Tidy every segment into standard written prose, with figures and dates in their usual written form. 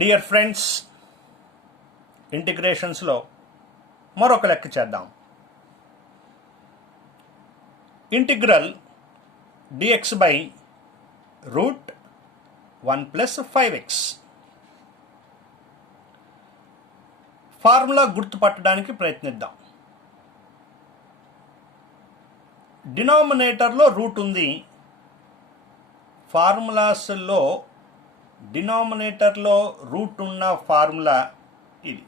Dear friends, ఇంటిగ్రేషన్స్లో మరొక లెక్క చేద్దాం. Integral dx by root 1 plus 5x. Formula గుర్తుపట్టడానికి ప్రయత్నిద్దాం. డినామినేటర్లో రూట్ ఉంది. ఫార్ములాస్లో డినామినేటర్లో రూట్ ఉన్న ఫార్ములా ఇది.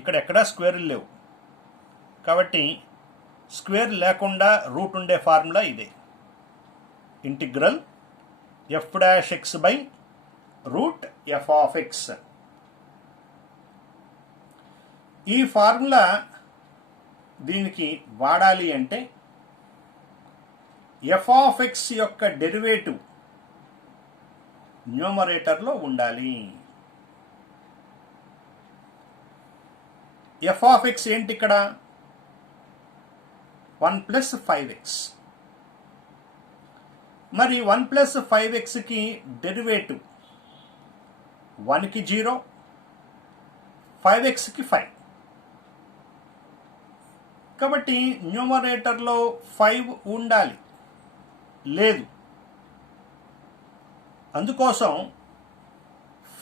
ఇక్కడ ఎక్కడా స్క్వేర్లు లేవు కాబట్టి స్క్వేర్ లేకుండా రూట్ ఉండే ఫార్ములా ఇదే. Integral f' by root f(x). ఈ ఫార్ములా దీనికి వాడాలి అంటే f(x) యొక్క డెరివేటివ్ న్యూమరేటర్లో ఉండాలి. f(x) ఏంటి ఇక్కడ? 1 ప్లస్ 5x. మరి 1 ప్లస్ 5xకి డెరివేటివ్ 1కి 0, 5xకి 5. కాబట్టి న్యూమరేటర్లో 5 ఉండాలి, లేదు. అందుకోసం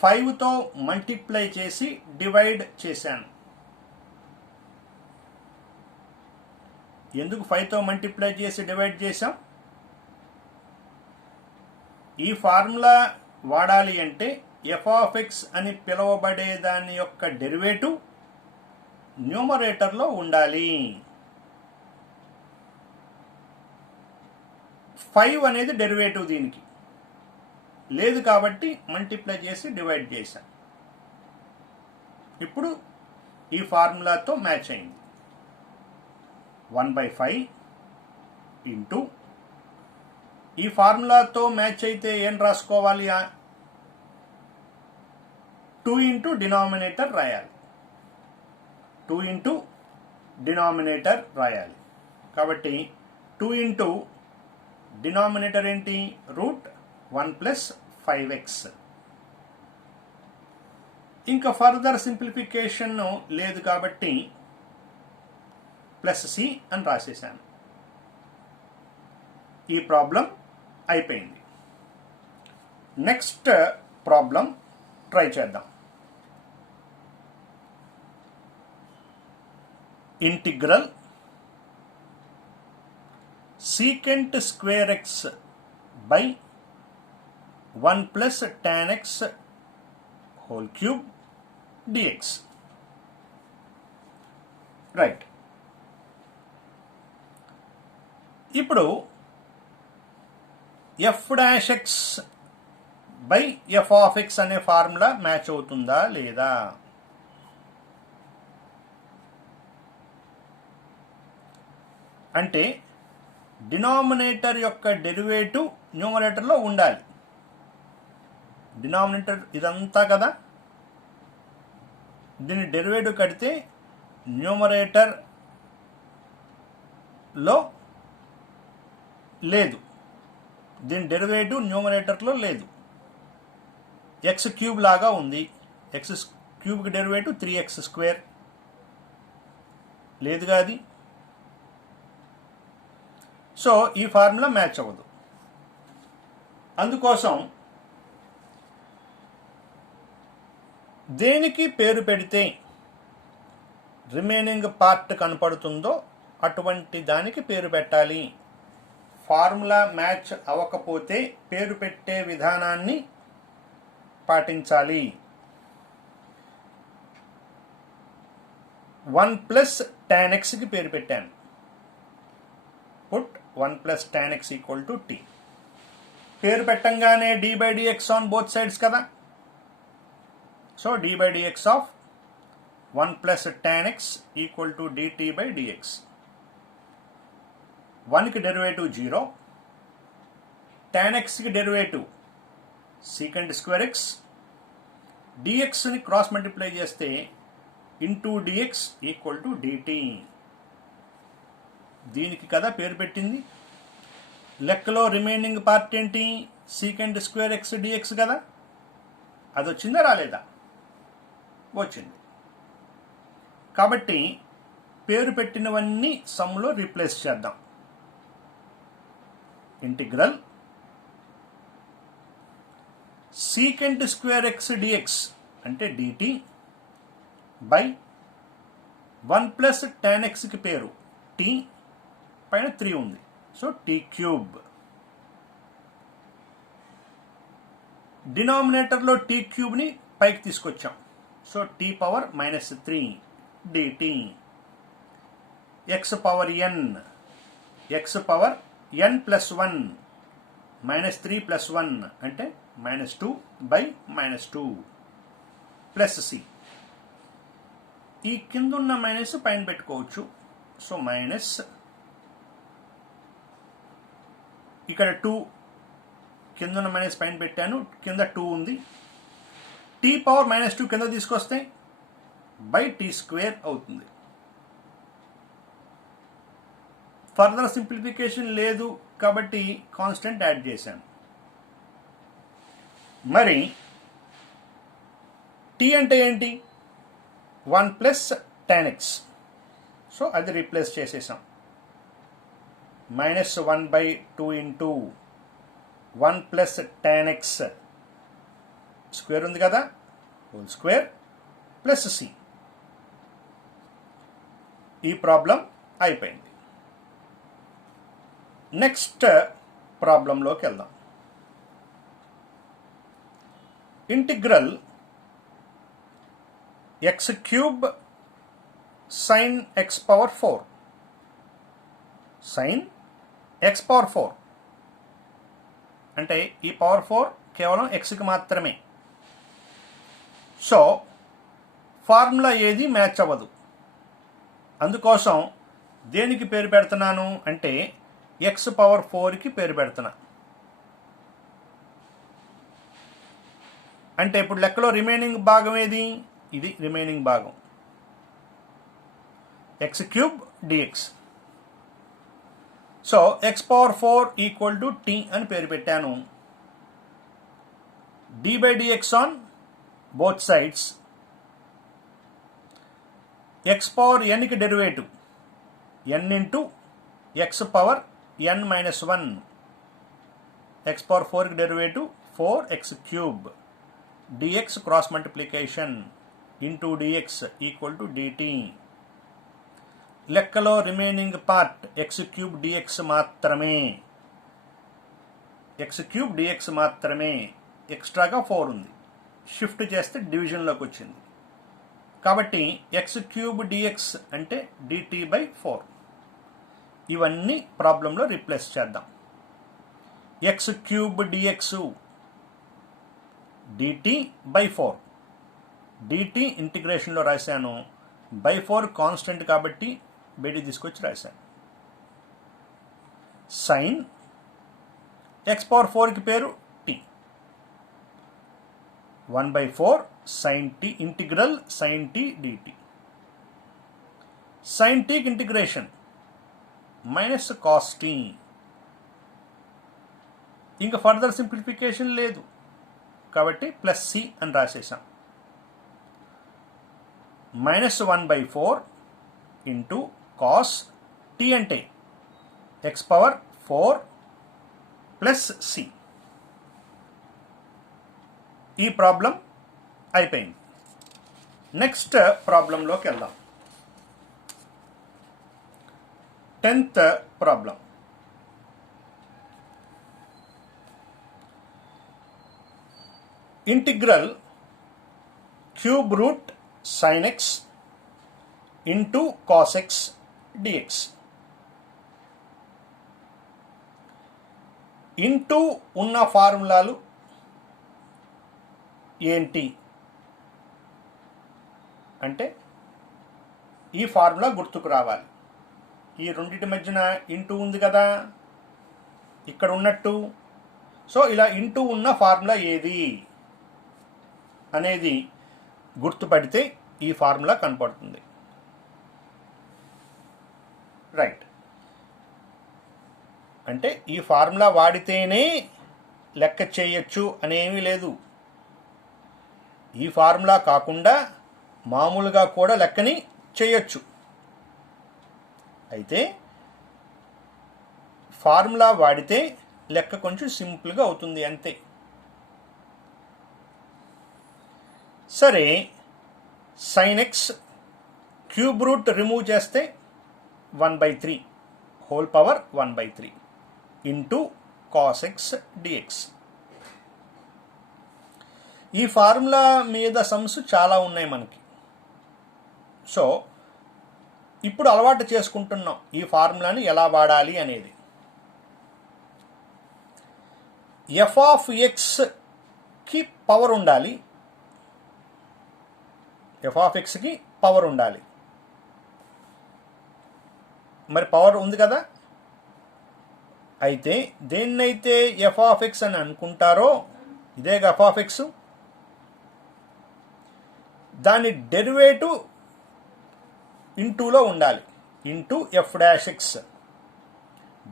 5తో మల్టిప్లై చేసి డివైడ్ చేశాను. ఎందుకు 5తో మల్టిప్లై చేసి డివైడ్ చేశాం? ఈ ఫార్ములా వాడాలి అంటే f(x) అని పిలువబడే దాని యొక్క డెరివేటివ్ న్యూమరేటర్లో ఉండాలి. 5 అనేది డెరివేటివ్ దీనికి లేదు కాబట్టి మల్టిప్లై చేసి డివైడ్ చేశాం. ఇప్పుడు ఈ ఫార్ములాతో మ్యాచ్ అయింది. 1/5 ఇంటూ ఈ ఫార్ములాతో మ్యాచ్ అయితే ఏం రాసుకోవాలి? 2 ఇంటూ డినామినేటర్ రాయాలి. 2 ఇంటూ డినామినేటర్ రాయాలి. కాబట్టి 2 ఇంటూ డినామినేటర్ ఏంటి? Root 1 plus 5x. ఇంకా ఫర్దర్ సింప్లిఫికేషన్ లేదు కాబట్టి ప్లస్ సి అని రాసేసాను. ఈ ప్రాబ్లం అయిపోయింది. నెక్స్ట్ ప్రాబ్లం ట్రై చేద్దాం. Integral secant square x by 1 plus tan x whole cube dx. Right. ఇప్పుడు f'(x) బై f(x) అనే ఫార్ములా మ్యాచ్ అవుతుందా లేదా? అంటే డినామినేటర్ యొక్క డెరివేటివ్ న్యూమరేటర్లో ఉండాలి. డినామినేటర్ ఇదంతా కదా, దీని డెరివేటివ్ కడితే న్యూమరేటర్లో లేదు. దీని డెరివేటివ్ న్యూమరేటర్లో లేదు. x³ లాగా ఉంది. x³ derivative 3x². లేదుగా అది. సో ఈ ఫార్ములా మ్యాచ్ అవ్వదు. అందుకోసం దేనికి పేరు పెడితే రిమైనింగ్ పార్ట్ కనపడుతుందో అటువంటి దానికి పేరు పెట్టాలి. ఫార్ములా మ్యాచ్ అవ్వకపోతే పేరు పెట్టే విధానాన్ని పాటించాలి. 1 ప్లస్ tan xకి పేరు పెట్టాను. Put 1 plus tan x equal to t. పేరు పెట్టంగానే d/dx ఆన్ బోత్ సైడ్స్ కదా. So d/dx of 1 plus tan x equal to dt/dx. 1కి డెరివేటివ్ 0, tan xకి డెరివేటివ్ secant square x, dxని క్రాస్ మల్టిప్లై చేస్తే into dx equal to dt. దీనికి కదా పేరు పెట్టింది. లెక్కలో రిమైనింగ్ పార్ట్ ఏంటి? secant square x dx కదా. అది వచ్చిందా రాలేదా? వచ్చింది. కాబట్టి పేరు పెట్టినవన్నీ సమ్లో రీప్లేస్ చేద్దాం. Integral secant square x dx అంటే డిటి బై 1 ప్లస్ tan ఎక్స్కి పేరు టీ, పైన 3 ఉంది, సో టీ క్యూబ్. డినామినేటర్లో టీ క్యూబ్ని పైకి తీసుకొచ్చాం, సో టీ పవర్ -3 డిటి. X power n, x power n plus 1 -3 plus 1 అంటే -2 బై -2 ప్లస్ సి. ఈ కింద ఉన్న మైనస్ పైన పెట్టుకోవచ్చు, సో మైనస్ ఇక్కడ 2 కింద ఉన్న మైనస్ పైన పెట్టాను, కింద 2 ఉంది. టీ పవర్ -2 కింద తీసుకొస్తే బై టీ స్క్వేర్ అవుతుంది. ఫర్దర్ సింప్లిఫికేషన్ లేదు కాబట్టి కాన్స్టెంట్ యాడ్ చేశాను. మరి టీ అంటే ఏంటి? 1 ప్లస్ tan x, సో అది రీప్లేస్ చేసేసాం. -1/2 into 1 plus tan x square ఉంది కదా, హోల్ స్క్వేర్ ప్లస్ సి. ఈ ప్రాబ్లం అయిపోయింది. నెక్స్ట్ ప్రాబ్లంలోకి వెళ్దాం. Integral x cube sin x power 4, sin x power 4 అంటే ఈ పవర్ 4 కేవలం xకి మాత్రమే. సో ఫార్ములా ఏది మ్యాచ్ అవ్వదు. అందుకోసం దేనికి పేరు పెడుతున్నాను అంటే x పవర్ 4కి పేరు పెడుతున్నా. అంటే ఇప్పుడు లెక్కలో రిమైనింగ్ భాగం ఏది? ఇది రిమైనింగ్ భాగం, x cube dx. So x power 4 equal to t అని పేరు పెట్టాను. d/dx on both sides. X power ఎన్కి derivative n into x power n-1. X power 4కి derivative 4x cube. dx cross multiplication into dx equal to dt. లెక్కలో remaining part x cube dx మాత్రమే, x cube dx మాత్రమే. ఎక్స్ట్రాగా 4 ఉంది, shift చేస్తే డివిజన్లోకి వచ్చింది. కాబట్టి x క్యూబ్ dx అంటే dt/4. ఇవన్నీ ప్రాబ్లంలో రీప్లేస్ చేద్దాం. x cube dx dt/4. dt ఇంటిగ్రేషన్లో రాశాను, /4 కాన్స్టెంట్ కాబట్టి బయట తీసుకొచ్చి రాశాను. సైన్ x పవర్ 4కి పేరు t, 1/4 sin t integral sin t dt. sin tకి ఇంటిగ్రేషన్ -cos t. ఇంకా ఫర్దర్ సింప్లిఫికేషన్ లేదు కాబట్టి ప్లస్ సి అని రాసేసాం. -1/4 ఇంటూ కాస్ టీ అంటే ఎక్స్ పవర్ 4 ప్లస్ సి. ఈ ప్రాబ్లం అయిపోయింది. నెక్స్ట్ ప్రాబ్లంలోకి వెళ్దాం. 10th problem. Integral cube root sin x into cos x dx. Into ఉన్న ఫార్ములాలు ఏంటి అంటే ఈ ఫార్ములా గుర్తుకు రావాలి. ఈ రెండింటి మధ్యన ఇంటూ ఉంది కదా ఇక్కడ ఉన్నట్టు. సో ఇలా ఇంటూ ఉన్న ఫార్ములా ఏది అనేది గుర్తుపడితే ఈ ఫార్ములా కనపడుతుంది. రైట్, అంటే ఈ ఫార్ములా వాడితేనే లెక్క చేయొచ్చు అనేమీ లేదు. ఈ ఫార్ములా కాకుండా మామూలుగా కూడా లెక్కని చేయొచ్చు. అయితే ఫార్ములా వాడితే లెక్క కొంచెం సింపుల్గా అవుతుంది అంతే. సరే, sin x cube root remove చేస్తే 1/3 whole power 1/3 into cos x dx. ఈ ఫార్ములా మీద సమ్స్ చాలా ఉన్నాయి మనకి. సో ఇప్పుడు అలవాటు చేసుకుంటున్నాం ఈ ఫార్ములాని ఎలా వాడాలి అనేది. ఎఫ్ ఆఫ్ ఎక్స్కి పవర్ ఉండాలి, ఎఫ్ ఆఫ్ ఎక్స్కి పవర్ ఉండాలి. మరి పవర్ ఉంది కదా. అయితే దేన్నైతే ఎఫ్ ఆఫ్ ఎక్స్ అని అనుకుంటారో, ఇదే ఎఫ్ ఆఫ్ ఎక్స్, దాని డెరివేటివ్ ఇంటూలో ఉండాలి, into f dash x.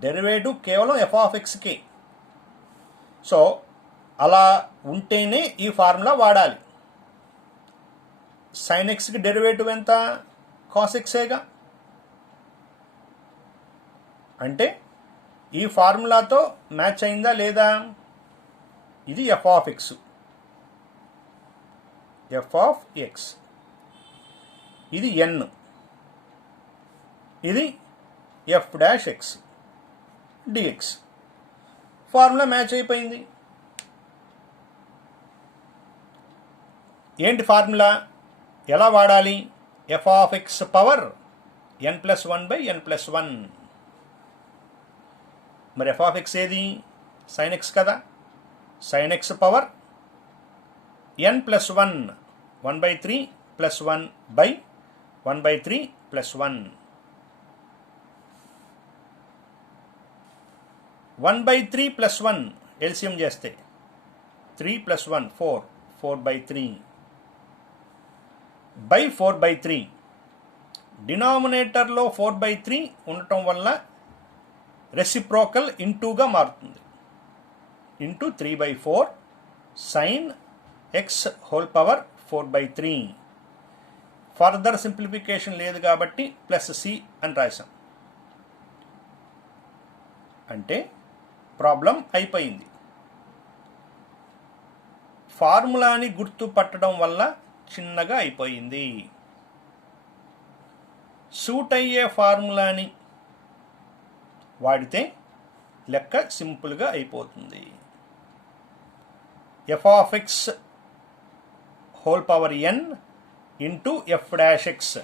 Derivative కేవలం ఎఫ్ ఆఫ్ ఎక్స్కి. సో అలా ఉంటేనే ఈ ఫార్ములా వాడాలి. sin xకి డెరివేటివ్ ఎంత? cos xేగా. అంటే ఈ ఫార్ములాతో మ్యాచ్ అయిందా లేదా? ఇది f of x, f of x, ఇది ఎన్, ఇది f dash x dx. Formula match అయిపోయింది. ఏంటి ఫార్ములా? ఎలా వాడాలి? F of x power n+1/n+1. మరి ఎఫ్ ఆఫ్ ఎక్స్ ఏది? sin x కదా. sin x power n+1, 1/3 + 1/1/3 + 1. 1/3 + 1 LCM చేస్తే 3 + 1 4, 4/3 బై 4/3. డినామినేటర్లో 4/3 ఉండటం వల్ల రెసిప్రోకల్ ఇంటూగా మారుతుంది. Into 3/4 sin x whole power 4/3. Further simplification లేదు కాబట్టి +c అని రాశాం. అంటే ప్రాబ్లం అయిపోయింది. ఫార్ములాని గుర్తుపట్టడం వల్ల చిన్నగా అయిపోయింది. సూట్ అయ్యే ఫార్ములాని వాడితే లెక్క సింపుల్గా అయిపోతుంది. F of x whole power n into f dash x.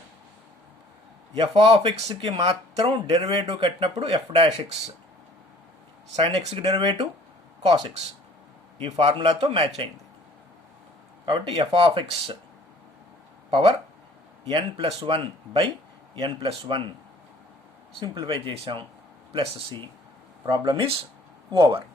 F of ఎక్స్కి మాత్రం డెరివేటివ్ కట్టినప్పుడు ఎఫ్ డాష్ ఎక్స్, sin xకి డెరివేటివ్ cos x. ఈ ఫార్ములాతో మ్యాచ్ అయింది. కాబట్టి f of x power n+1/n+1 simplify చేసాం. +c. Problem is over.